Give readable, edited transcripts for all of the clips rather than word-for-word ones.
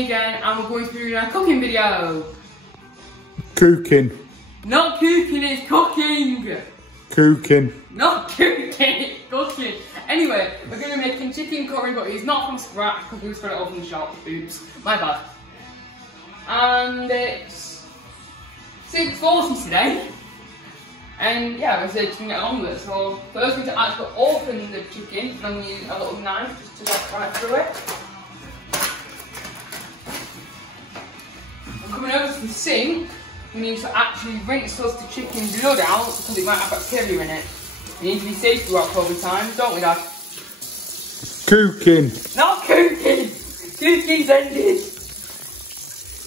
me again, and we're going to be doing a cooking video. Cooking. Not cooking, it's cooking. Cooking. Not cooking, it's cooking. Anyway, we're going to be making chicken curry, but it's not from scratch because we spread it over in the shop. Oops, my bad. And it's 6:40 today. And yeah, we said to get on with it. So first we need to actually open the chicken, and then we use a little knife just to get right through it. And coming over to the sink, we need to actually rinse us the chicken blood out because it might have bacteria in it. We need to be safe throughout COVID times, don't we, Dad? Cooking. Not cooking! Cooking's ended!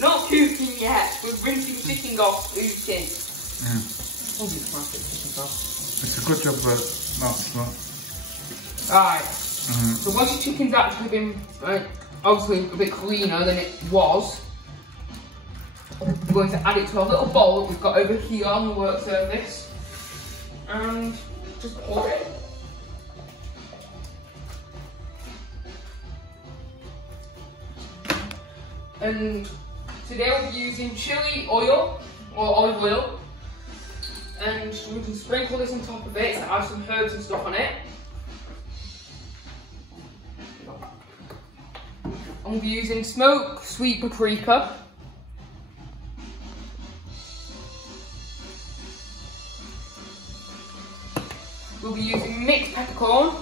Not cooking yet, we're rinsing chicken off, cooking. Yeah. It's a good job that that's not. Right, so once your chicken's actually been obviously a bit cleaner than it was, we're going to add it to a little bowl that we've got over here on the work surface and just pour it. And today we'll be using chili oil or olive oil. And we can sprinkle this on top of it to add some herbs and stuff on it. And we'll be using smoked sweet paprika. We'll be using mixed peppercorn.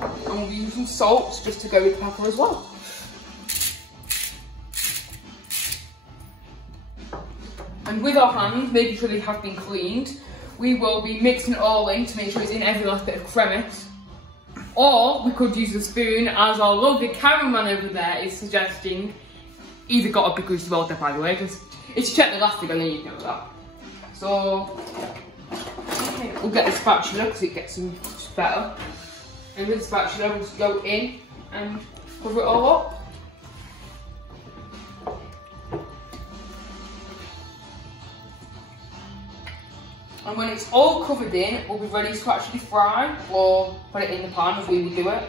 And we'll be using salt just to go with pepper as well. And with our hands, making sure they have been cleaned, we will be mixing it all in to make sure it's in every last bit of crevice. Or we could use a spoon, as our lovely cameraman over there is suggesting. Either got a big greasy welder, by the way, because if you check the last video, then you'd know that. So we'll get the spatula because it gets them better. And with the spatula, we'll just go in and cover it all up. And when it's all covered in, we'll be ready to actually fry or put it in the pan as we would do it.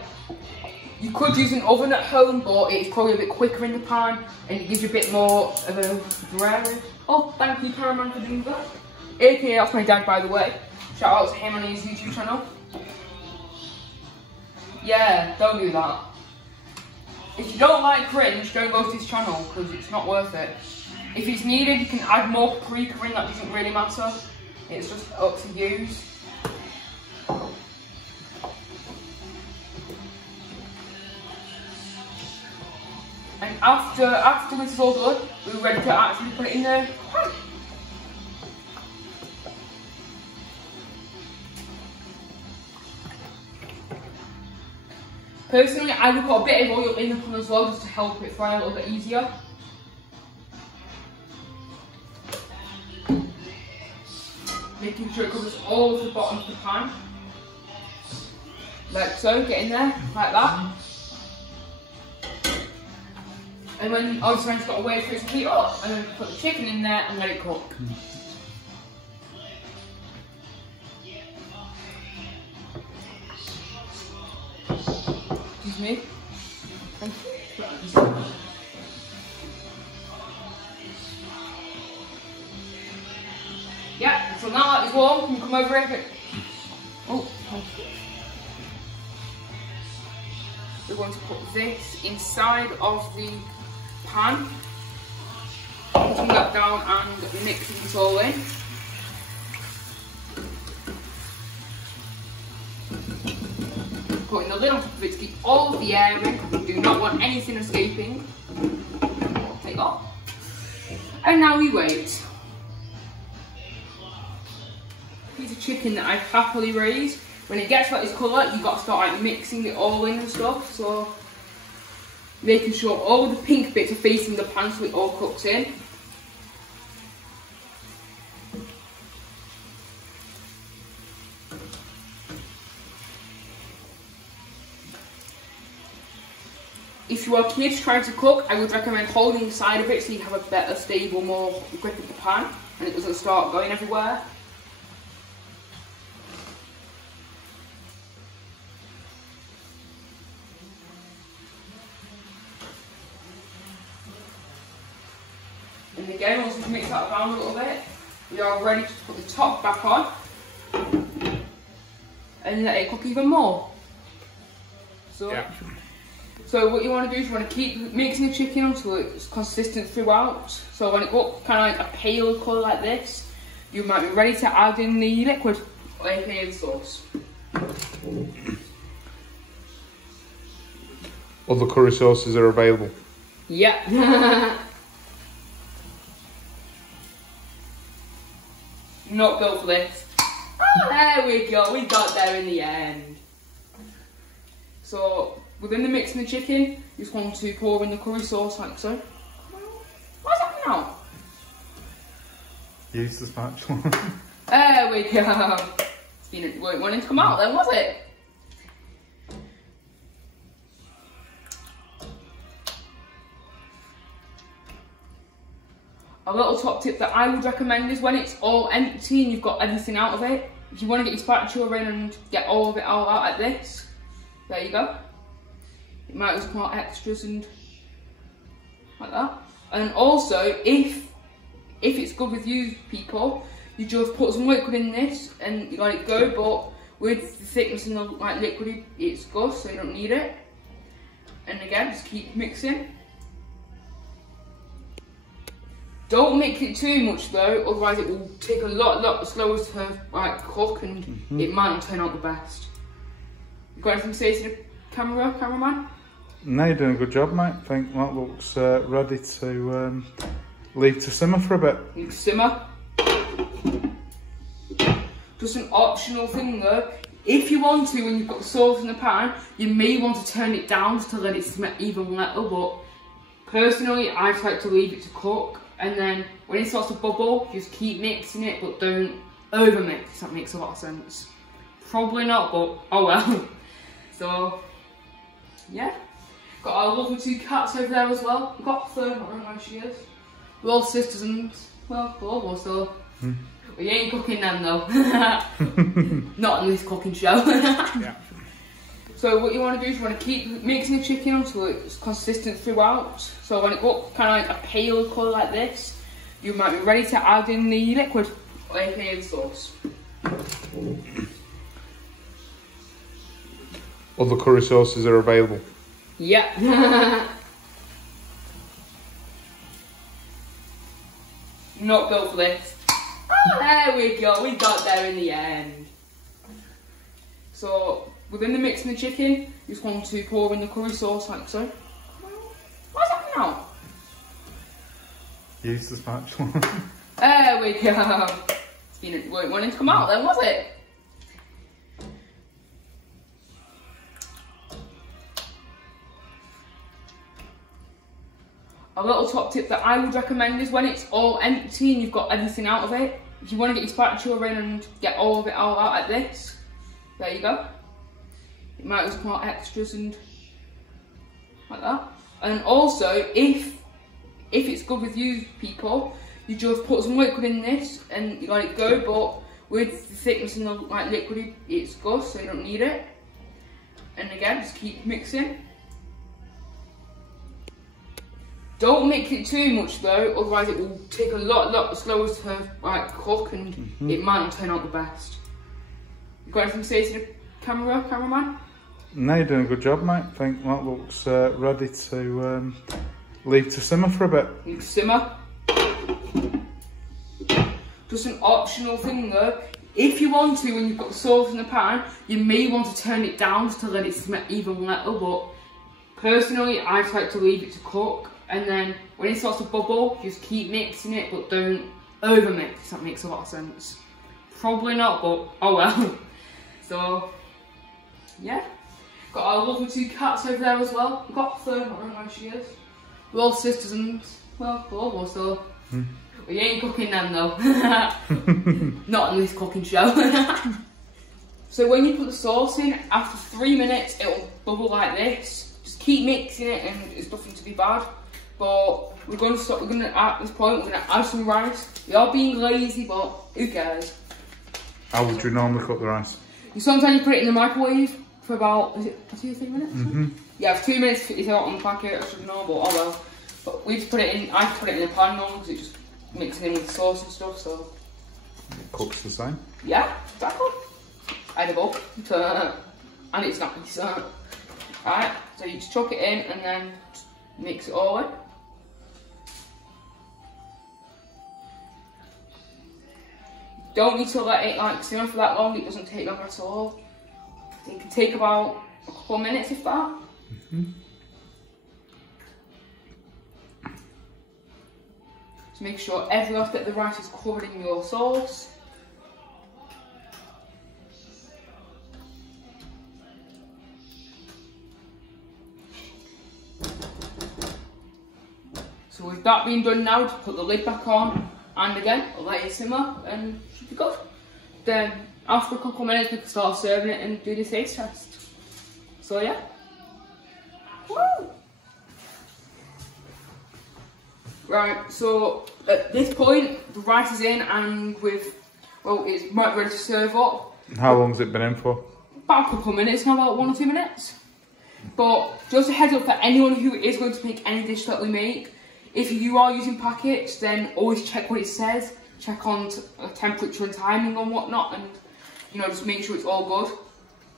You could use an oven at home, but it's probably a bit quicker in the pan and it gives you a bit more of a variety. Oh, thank you, Caraman, for doing that. AKA, that's my dad, by the way. Shout out to him on his YouTube channel. Yeah, don't do that. If you don't like cringe, don't go to his channel because it's not worth it. If it's needed, you can add more paprika in, that doesn't really matter. It's just up to use. And after this is all done, we're ready to actually put it in the pan. Personally, I would put a bit of oil in the pan as well, just to help it fry a little bit easier. Making sure it covers all of the bottom of the pan. Like so, get in there, like that. And when obviously when it's got a way for it to heat up, and then put the chicken in there and let it cook. Excuse me. Thank you. Yeah, so now that it's warm, you can come over here. Oh, we're going to put this inside of the pan, putting that down and mixing this all in. Putting the lid on top of it to keep all of the air in. We do not want anything escaping. Take off. And now we wait. Piece of chicken that I've happily raised. When it gets like this colour, you've got to start like mixing it all in and stuff. So making sure all the pink bits are facing the pan so it all cooks in. If you are kids trying to cook, I would recommend holding the side of it so you have a better, stable, more grip of the pan and it doesn't start going everywhere. And again, once we've mixed that around a little bit, we are ready to put the top back on and let it cook even more. So what you want to do is you want to keep mixing the chicken until it's consistent throughout. So when it got kind of like a pale colour like this, you might be ready to add in the liquid, aka the sauce. Other curry sauces are available. Yeah. Not built for this. Oh, there we go, we got there in the end. So, within the mix and the chicken, you're just going to pour in the curry sauce like so. What's happening now? Use the spatula. There we go. You weren't wanting to come out then, was it? A little top tip that I would recommend is when it's all empty and you've got everything out of it, if you want to get your spatula in and get all of it out like this, there you go. You might as well put extras and like that. And also, if it's good with you people, you just put some liquid in this and you let it go, but with the thickness in the liquid, it's good, so you don't need it. And again, just keep mixing. Don't mix it too much though, otherwise it will take a lot slower to cook and it might not turn out the best. You got anything to say to the cameraman? No, you're doing a good job, mate. I think that looks ready to leave to simmer for a bit. Leave to simmer. Just an optional thing though, if you want to, when you've got the sauce in the pan, you may want to turn it down just to let it simmer even little, but personally I just like to leave it to cook. And then when it starts to bubble, just keep mixing it, but don't over mix. That makes a lot of sense. Probably not, but oh well. So yeah, got our lovely two cats over there as well. We've got Fern, I don't know where she is. We're all sisters and well, we're almost so. We ain't cooking them though. Not in this cooking show. Yeah. So what you want to do is you want to keep mixing the chicken until it's consistent throughout. So when it got kind of like a pale colour like this, you might be ready to add in the liquid, aka the sauce. Other curry sauces are available. Yeah. Not built for this. Oh, there we go, we got there in the end. So, within the mix and the chicken, you're just going to pour in the curry sauce like so. What's happening now? Use the spatula. There we go. You weren't wanting to come out then, was it? A little top tip that I would recommend is when it's all empty and you've got everything out of it, if you want to get your spatula in and get all of it out like this, there you go. You might as well put extras and like that. And also, if it's good with you people, you just put some liquid in this and you let it go, but with the thickness in the liquid, it's good, so you don't need it. And again, just keep mixing. Don't mix it too much though, otherwise it will take a lot slower to cook and it might not turn out the best. You got anything to say to the cameraman? No, you're doing a good job, mate. I think that looks ready to leave to simmer for a bit. Leave to simmer. Just an optional thing though, if you want to, when you've got the sauce in the pan, you may want to turn it down just to let it simmer even little, but personally I just like to leave it to cook. And then when it starts to bubble, just keep mixing it, but don't over mix. That makes a lot of sense. Probably not, but oh well. So yeah, got our lovely two cats over there as well. We've got Fern, I don't know where she is. We're all sisters and well, we're almost so. We ain't cooking them though. Not in this cooking show. So when you put the sauce in, after 3 minutes, it'll bubble like this. Just keep mixing it, and it's nothing to be bad. But we're going to stop. We're going to at this point. We're going to add some rice. We are being lazy, but who cares? How would you normally cook the rice? Sometimes you put it in the microwave for about, is it 2 or 3 minutes? Yeah, for 2 minutes. It's out on the packet. I should know, but oh well. But we just put it in, I just put it in a pan now because it just mixes in with the sauce and stuff, so. It cooks the same? Yeah, exactly. Edible. And it's nice. Right, so you just chuck it in and then just mix it all in. Don't need to let it like simmer for that long, it doesn't take long at all. It can take about a couple of minutes if that. So make sure every last bit of the rice is covered in your sauce. So with that being done now, just put the lid back on and again, let it simmer and it should be good. Then after a couple of minutes we can start serving it and do the taste test. So yeah. Woo! Right, so at this point the rice is in and it's right ready to serve up. How long's it been in for? About a couple of minutes now, about 1 or 2 minutes. But just a heads up for anyone who is going to make any dish that we make, if you are using packets, then always check what it says. Check on temperature and timing and whatnot, and just make sure it's all good.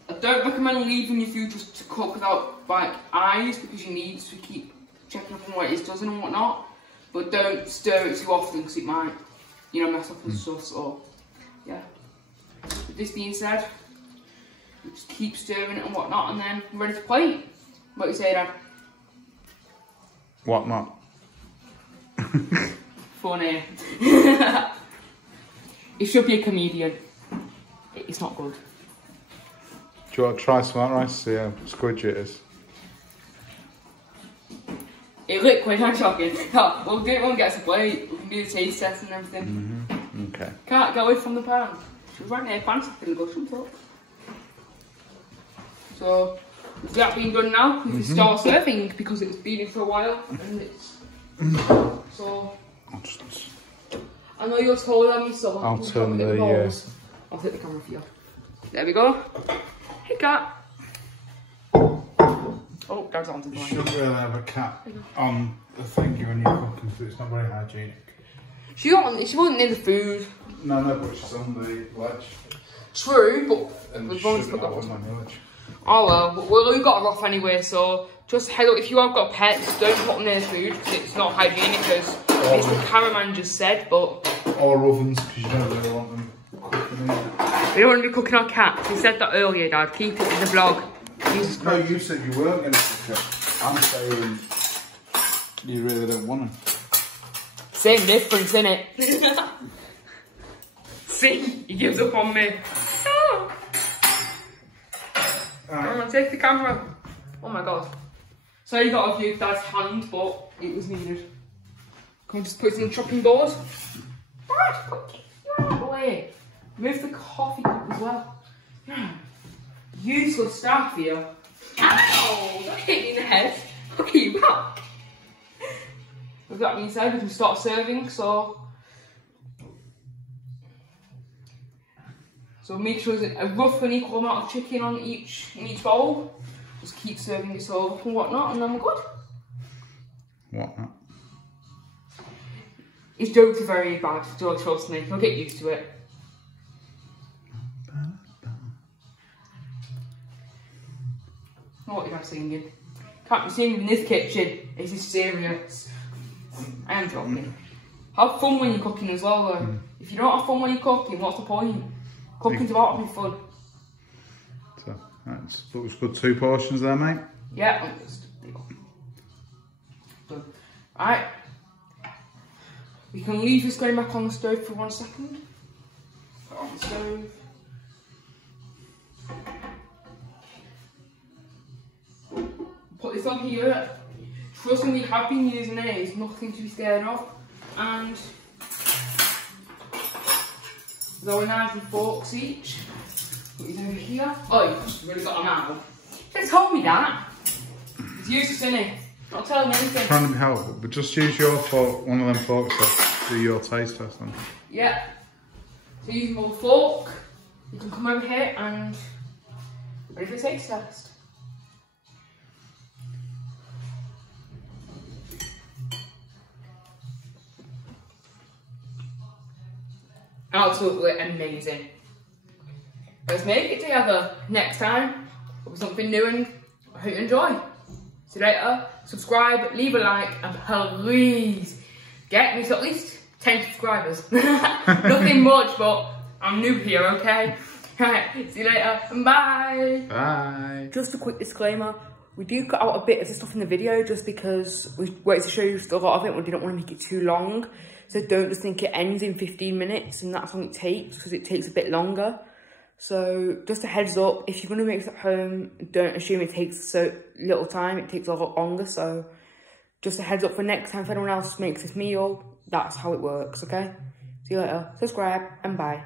I don't recommend leaving your food just to cook without like eyes because you need to keep checking up on what it does and whatnot. But don't stir it too often because it might, mess up and stuff. So yeah. With this being said, you just keep stirring it and whatnot, and then we're ready to plate. What do you say, Dad? Whatnot. Funny. It should be a comedian. It's not good. Do you want to try some of that rice? See how squidgy it is. It's liquid, I'm shocking. No, we'll do it when we get to plate. We can do the taste test and everything. Okay. Can't get away from the pan. She was right near the pan a second ago, shut up. So, with that being done now, we can start serving because it's been in for a while and it's. So, I know you're taller than me, so I'll turn the. I'll take the camera for you. There we go. Hey, cat. Oh, Dad's on to the You shouldn't really have a cat on the thing when you're cooking, so it's not very hygienic. She wasn't near the food. No, but she's on the ledge. True, but And we've she always shouldn't put have that on my ledge. Oh well, we've got her off anyway, so just head up. If you have got pets, don't put them near the food because it's not hygienic, as the cameraman just said, but... Or ovens, because you don't really want them cooking in it. We don't want to be cooking our cats. You said that earlier, Dad. Keep it in the vlog. Jesus No, Christ. you said you weren't going to cook it. I'm saying you really don't want them. Same difference, innit? See, he gives up on me. Oh. I'm gonna take the camera. Oh my god. So you got a view of Dad's hand, but it was needed. Can we just put it in the chopping board? Dad, put it out of the way. Move the coffee cup as well. Useless staff here. Ow! Don't hit me in the head. Look at you back. With that being said, we can start serving, so make sure there's a rough and equal amount of chicken in each bowl. Just keep serving it all up and whatnot, and then we're good. Whatnot? His jokes are very bad, don't trust me. He'll get used to it. What am I singing? Can't be singing in this kitchen. This is serious. I am joking. Have fun when you're cooking as well though. If you don't have fun when you're cooking, what's the point? Cooking's about having fun. So, that was good 2 portions there, mate. Yeah, Alright. We can leave this going back on the stove for 1 second. Put it on the stove. Put this on here. Trust me, we have been using it. It's nothing to be scared of. And there are knives and forks each. Put these over here. Oh, you've really got them out. Don't tell me that. It's useless, isn't it? Not telling me anything. Trying to be helpful, but just use your fork, one of them forks to do your taste test then. Yeah. So using the fork, you can come over here and ready for the taste test. Absolutely amazing. Let's make it together next time with something new, and I hope you enjoy. See you later. Subscribe, leave a like, and please get me to at least 10 subscribers. Nothing much, but I'm new here, okay? See you later, and bye. Bye. Just a quick disclaimer. We do cut out a bit of the stuff in the video just because we wanted to show you a lot of it. We didn't want to make it too long. So don't just think it ends in 15 minutes and that's how long it takes, because it takes a bit longer. So just a heads up, if you're going to make this at home, don't assume it takes so little time. It takes a lot longer. So just a heads up for next time, if anyone else makes this meal, that's how it works, okay? See you later. Subscribe and bye.